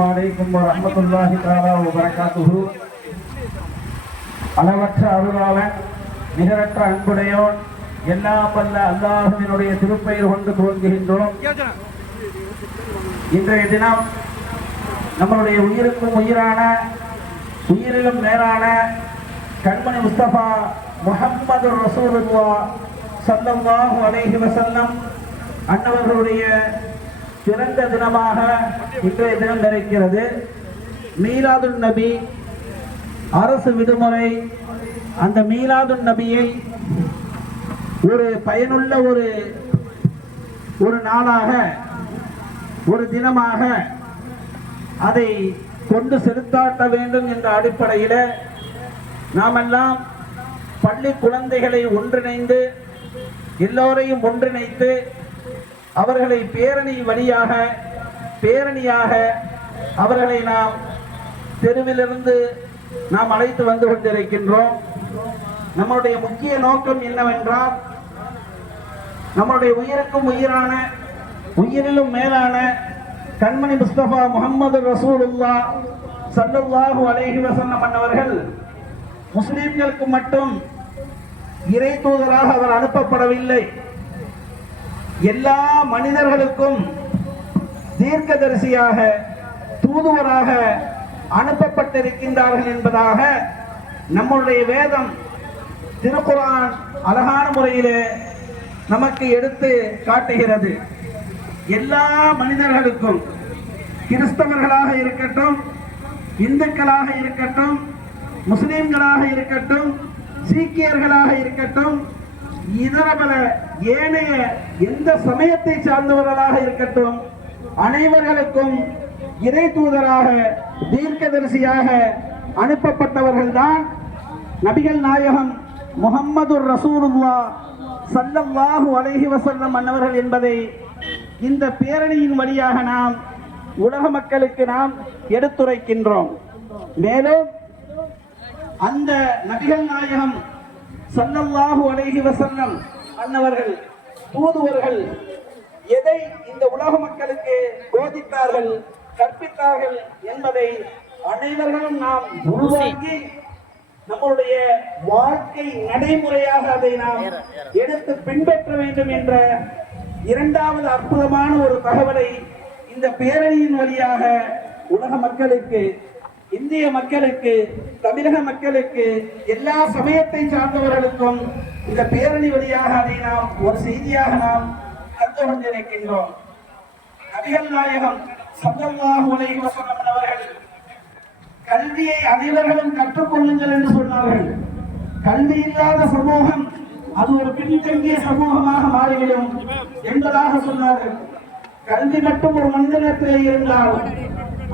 அலைக்கும் வரஹ்மத்துல்லாஹி தஆலா வ பரகாத்துஹு. அளவற்ற அருளாளன் நிகரற்ற அன்புடையோன் எல்லாம் வல்ல அல்லாஹ்வினுடைய திருப்பெயர் கொண்டு துவங்குகின்றோம். இன்றைய தினம் நம்மளுடைய உயிருக்கும் உயிரான உயிரிலும் மேலான கண்மணி முஸ்தபா முஹம்மது ரசூலுல்லாஹ் ஸல்லல்லாஹு அலைஹி வஸல்லம் அன்னவர்களுடைய பிறந்த தினமாக இன்றைய தினம் இருக்கிறது. மீலாதுன் நபி அரசு விடுமுறை. அந்த மீலாதுன் நபியை ஒரு பயனுள்ள ஒரு நாளாக ஒரு தினமாக அதை கொண்டு செலுத்தாட்ட வேண்டும் என்ற அடிப்படையில் நாமெல்லாம் பள்ளி குழந்தைகளை ஒன்றிணைந்து எல்லோரையும் ஒன்றிணைத்து அவர்களை பேரணியாக அவர்களை நாம் தெருவிலிருந்து நாம் அழைத்து வந்து கொண்டிருக்கின்றோம். நம்முடைய முக்கிய நோக்கம் என்னவென்றால், நம்முடைய உயிருக்கும் உயிரான உயிரிலும் மேலான கண்மணி முஸ்தபா முஹம்மது ரசூலுல்லாஹ் ஸல்லல்லாஹு அலைஹி வஸல்லம் அன்னவர்கள் முஸ்லிம்களுக்கு மட்டும் இறை தூதராக அவர் அனுப்பப்படவில்லை, எல்லா மனிதர்களுக்கும் தீர்க்கதரிசியாக தூதுவராக அனுப்பப்பட்டிருக்கின்றார்கள் என்பதாக நம்முடைய வேதம் திருக்குர்ஆன் அழகான முறையிலே நமக்கு எடுத்து காட்டுகிறது. எல்லா மனிதர்களுக்கும், கிறிஸ்தவர்களாக இருக்கட்டும், இந்துக்களாக இருக்கட்டும், முஸ்லிம்களாக இருக்கட்டும், சீக்கியர்களாக இருக்கட்டும், இதர பல ஏனைய எந்த சமயத்தை சார்ந்தவர்களாக இருக்கட்டும், அனைவர்களுக்கும் இறை தூதராக தீர்க்கதரிசியாக அனுப்பப்பட்டவர்கள்தான் நபிகள் நாயகம் முஹம்மது ரசூலுல்லாஹ் ஸல்லல்லாஹு அலைஹி வஸல்லம் அன்னவர்கள் என்பதை இந்த பேரணியின் வழியாக நாம் உலக மக்களுக்கு நாம் எடுத்துரைக்கின்றோம். மேலும் அந்த நபிகள் நாயகம் ஸல்லல்லாஹு அலைஹி வஸல்லம் அன்னவர்கள் தூதுவர்கள் எதை இந்த உலக மக்களுக்கு போதித்தார்கள், கற்பித்தார்கள் என்பதை அனைவர்களும் நாம் உருவாக்கி நம்முடைய வாழ்க்கை நடைமுறையாக அதை நாம் எடுத்து பின்பற்ற வேண்டும் என்ற இரண்டாவது அற்புதமான ஒரு தகவலை இந்த பேரணியின் வழியாக உலக மக்களுக்கு, இந்திய மக்களுக்கு, தமிழக மக்களுக்கு, எல்லா சமயத்தை சார்ந்தவர்களுக்கும் இந்த பேரணி வழியாக அதை நாம் ஒரு செய்தியாக நாம் தந்து கொண்டிருக்கின்றோம். நபிகள் நாயகம் ஸல்லல்லாஹு அலைஹி வஸல்லம் அவர்கள் கல்வியை அனைவர்களும் கற்றுக்கொள்ளுங்கள் என்று சொன்னார்கள். கல்வி இல்லாத சமூகம் அது ஒரு பின்தங்கிய சமூகமாக மாறிவிடும் என்பதாக சொன்னார்கள். கல்வி மட்டும் ஒரு மனிதனிடத்தில் இருந்தால்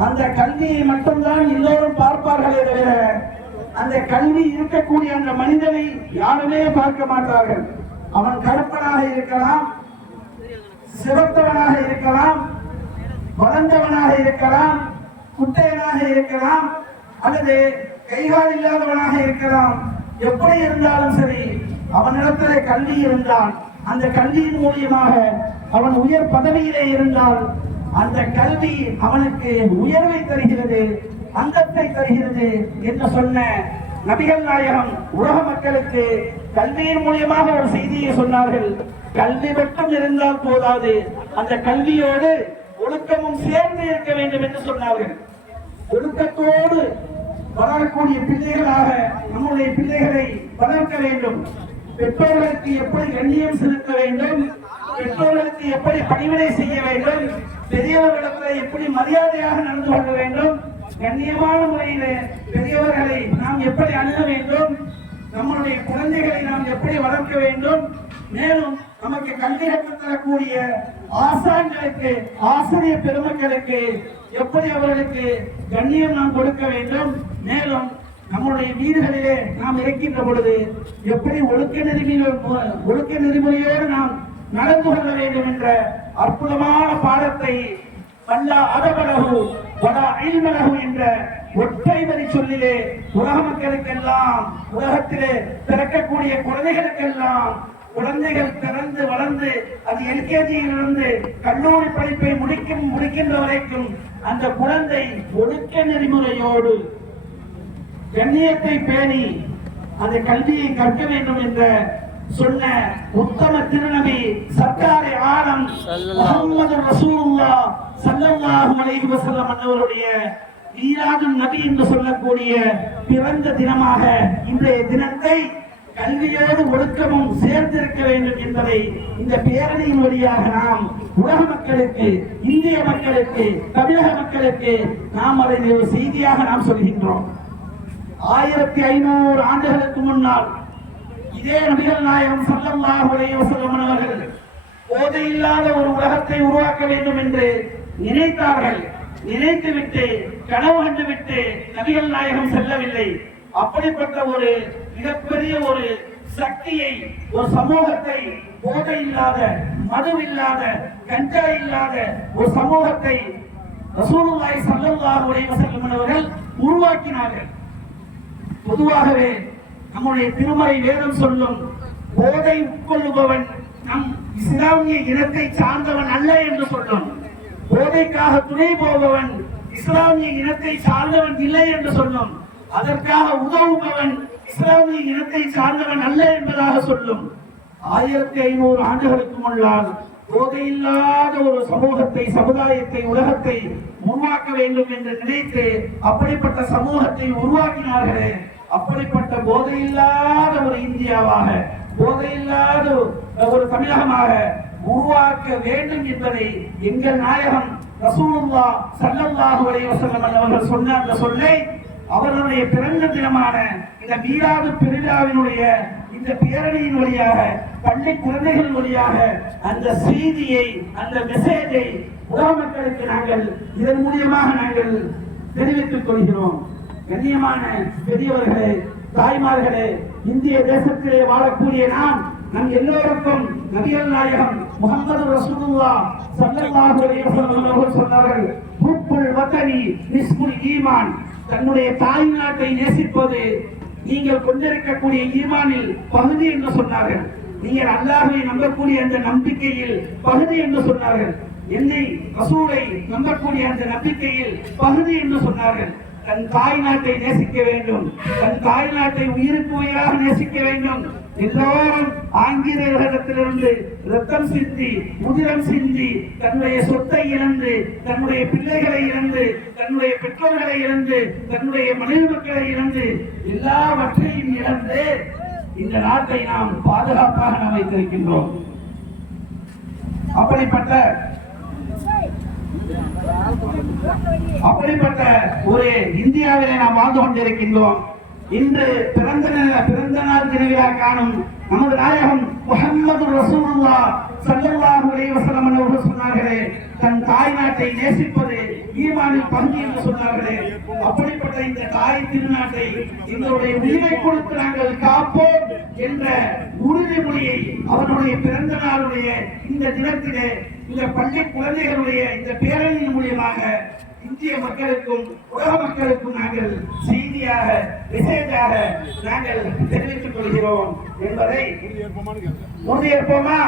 அந்த கல்வியை மட்டும்தான் எல்லோரும் பார்ப்பார்களே தவிர அந்த கல்வி இருக்கக்கூடிய அந்த மனிதனை யாருமே பார்க்க மாட்டார்கள். அவன் கருப்பனாக இருக்கலாம், சிவத்தவனாக இருக்கலாம், வளர்ந்தவனாக இருக்கலாம், குட்டையனாக இருக்கலாம், அல்லது கைகால் இல்லாதவனாக இருக்கலாம். எப்படி இருந்தாலும் சரி, அவனிடத்தில் கல்வி இருந்தால், அந்த கல்வியின் மூலியமாக அவன் உயர் பதவியிலே இருந்தால் அந்த கல்வி அவனுக்கு உயர்வை தருகிறது, அந்தத்தை தருகிறது என்று சொன்ன நபிகள் நாயகம் உலக மக்களுக்கு கல்வியின் மூலியமாக ஒரு செய்தியை சொன்னார்கள். கல்வி மட்டும் இருந்தால் போதாது, அந்த கல்வியோடு ஒழுக்கமும் சேர்ந்து இருக்க வேண்டும் என்று சொன்னார்கள். ஒழுக்கத்தோடு வளரக்கூடிய பிள்ளைகளாக நம்முடைய பிள்ளைகளை வளர்க்க வேண்டும். பெற்றோர்களுக்கு எப்படி கண்ணியம் செலுத்த வேண்டும், பெற்றோர்களுக்கு எப்படி பணிவிடை செய்ய வேண்டும், பெரியவர்களிடத்தில் எப்படி மரியாதையாக நடந்து கொள்ள வேண்டும், கண்ணியமான முறையில் பெரியவர்களை நாம் எப்படி அணுக வேண்டும், நம்மளுடைய குழந்தைகளை நாம் எப்படி வளர்க்க வேண்டும், மேலும் நமக்கு கல்வி கற்றுத்தரக்கூடிய ஆசான்களுக்கு, ஆசிரியர் பெருமக்களுக்கு எப்படி அவர்களுக்கு கண்ணியம் நாம் கொடுக்க வேண்டும், மேலும் நம்முடைய வீடுகளிலே நாம் இருக்கின்ற பொழுது எப்படி ஒழுக்க நெறிமுறையோடு நாம் நடந்து கொள்ள வேண்டும் என்ற அற்புதமான பாடத்தை வல்லா அதபலகு வலா இல்மலகு என்ற ஒற்றை வரி சொல்லிலே உலக மக்களுக்கெல்லாம், உலகத்திலே பிறக்கக்கூடிய குழந்தைகளுக்கெல்லாம் குழந்தைகள் பிறந்து வளர்ந்து அது எல்கேஜியிலிருந்து கல்லூரி படிப்பை முடிக்கின்ற வரைக்கும் அந்த குழந்தை ஒழுக்க நெறிமுறையோடு கண்ணியத்தை பேணி அந்த கல்வியை கற்க வேண்டும் என்ற சொன்ன உத்தம திருநபி சர்க்காரி ஆலம் முஹம்மது ரசூலுல்லாஹ் ஸல்லல்லாஹு அலைஹி வஸல்லம் அவர்களுடைய ஈராதுன் நபி என்று சொல்லக்கூடிய பிறந்த தினமாக இன்றைய தினத்தை கல்வியோடு ஒழுக்கமும் சேர்ந்திருக்க வேண்டும் என்பதை இந்த பேரணியின் வழியாக நாம் உலக மக்களுக்கு, இந்திய மக்களுக்கு, தமிழக மக்களுக்கு நாம் அதை ஒரு செய்தியாக நாம் சொல்கின்றோம். 1500 ஆண்டுகளுக்கு முன்னால் இதே நபிகள் நாயகம் ஸல்லல்லாஹு அலைஹி வஸல்லம் அவர்கள் போதை இல்லாத ஒரு உலகத்தை உருவாக்க வேண்டும் என்று நினைத்தார்கள். நினைத்துவிட்டு கனவு கண்டுவிட்டு நபிகள் நாயகம் செல்லவில்லை. அப்படிப்பட்ட ஒரு மிகப்பெரிய ஒரு சக்தியை, ஒரு சமூகத்தை, போதை இல்லாத, மது இல்லாத, கஞ்சா இல்லாத ஒரு சமூகத்தை ரசூலுல்லாஹி ஸல்லல்லாஹு அலைஹி வஸல்லம் அவர்கள் உருவாக்கினார்கள். பொதுவாகவே நம்முடைய திருமறை வேதம் சொல்லும், போதை உட்கொள்ளுபவன் நம் இஸ்லாமிய இனத்தை சார்ந்தவன் அல்ல என்று சொல்லும். போதைக்காக துணை போபவன் இஸ்லாமிய இனத்தை சார்ந்தவன் இல்லை என்று சொல்லும். அதற்காக உதவுபவன் இஸ்லாமிய இனத்தை சார்ந்தவன் அல்ல என்பதாக சொல்லும். 1500 ஆண்டுகளுக்கு முன்னால் போதை இல்லாத ஒரு சமூகத்தை, சமுதாயத்தை, உலகத்தை உருவாக்க வேண்டும் என்று நினைத்து அப்படிப்பட்ட சமூகத்தை உருவாக்கினார்களே, அப்படிப்பட்ட போதை இல்லாத ஒரு இந்தியாவாக, போதை இல்லாத ஒரு தமிழகமாக உருவாக்க வேண்டும் என்பதை எங்கள் நாயகம் ரசூலுல்லாஹ் ஸல்லல்லாஹு அலைஹி வஸல்லம் அவர்கள் சொன்ன அந்த சொல்லை அவர்களுடைய பிறந்த தினமான இந்த மீலாது பெருவிழாவினுடைய இந்த பேரணியின் வழியாக, பள்ளி குழந்தைகள் வழியாக அந்த செய்தியை, அந்த மெசேஜை உலக மக்களுக்கு நாங்கள் இதன் மூலியமாக நாங்கள் தெரிவித்துக் கொள்கிறோம். கண்ணியமான பெரியவர்களே, தாய்மார்களே, இந்திய தேசத்திலே வாழக்கூடிய நம் எல்லோருக்கும் நபிகள் நாயகம் முஹம்மது ரசூலுல்லாஹ் ஸல்லல்லாஹு அலைஹி வஸல்லம் அவர்கள் சொன்னார்கள், ஹுப்புல் வதனி நிஸ்புல் ஈமான். தன்னுடைய தாய் நாட்டை நேசிப்பது நீங்கள் கொண்டிருக்கக்கூடிய ஈமானில் பகுதி என்று சொன்னார்கள். நீங்கள் அல்லாஹ்வை நம்பக்கூடிய அந்த நம்பிக்கையில் பகுதி என்று சொன்னார்கள். என்னை ரசூலை நம்பக்கூடிய அந்த நம்பிக்கையில் பகுதி என்று சொன்னார்கள். தன் தாய் நாட்டை நேசிக்க வேண்டும், தன் தாய் நாட்டை உயிருக்கு உயிராக நேசிக்க வேண்டும். எல்லோரும் ஆங்கிலேயர்களிடத்திலிருந்து ரத்தம் சிந்தி, உதிரம் சிந்தி, தன்னுடைய சொத்தை இழந்து, தன்னுடைய பிள்ளைகளை இழந்து, தன்னுடைய பெற்றோர்களை இழந்து, தன்னுடைய மனைவி மக்களை இழந்து, எல்லாவற்றையும் இழந்து இந்த நாட்டை நாம் பாதுகாப்பாக நாம் வைத்திருக்கின்றோம். அப்படிப்பட்ட ஒரு இந்தியாவிலே நாம் வாழ்ந்து கொண்டிருக்கின்றோம். இன்று பிறந்த நாள் திருவிழா காணும் நமது நாயகம் முஹம்மது ரசூலுல்லாஹ் ஸல்லல்லாஹு அலைஹி வஸல்லம் அவர்கள் சொன்னார்களே, தன் தாய் நாட்டை நேசிப்பது ஈமானில் பகுதி என்று சொன்னார்களே, அப்படிப்பட்ட இந்த தாய் திருநாட்டை எங்களுடைய உயிரை கொடுத்து நாங்கள் காப்போம் என்ற உறுதிமொழியை அவனுடைய பிறந்த நாளுடைய இந்த தினத்திலே இந்த பள்ளி குழந்தைகளுடைய இந்த பேரணியின் மூலியமாக இந்திய மக்களுக்கும் உலக மக்களுக்கும் நாங்கள் செய்தியாக, மெசேஜாக நாங்கள் தெரிவித்துக் கொள்கிறோம் என்பதை உறுதியேற்போமா?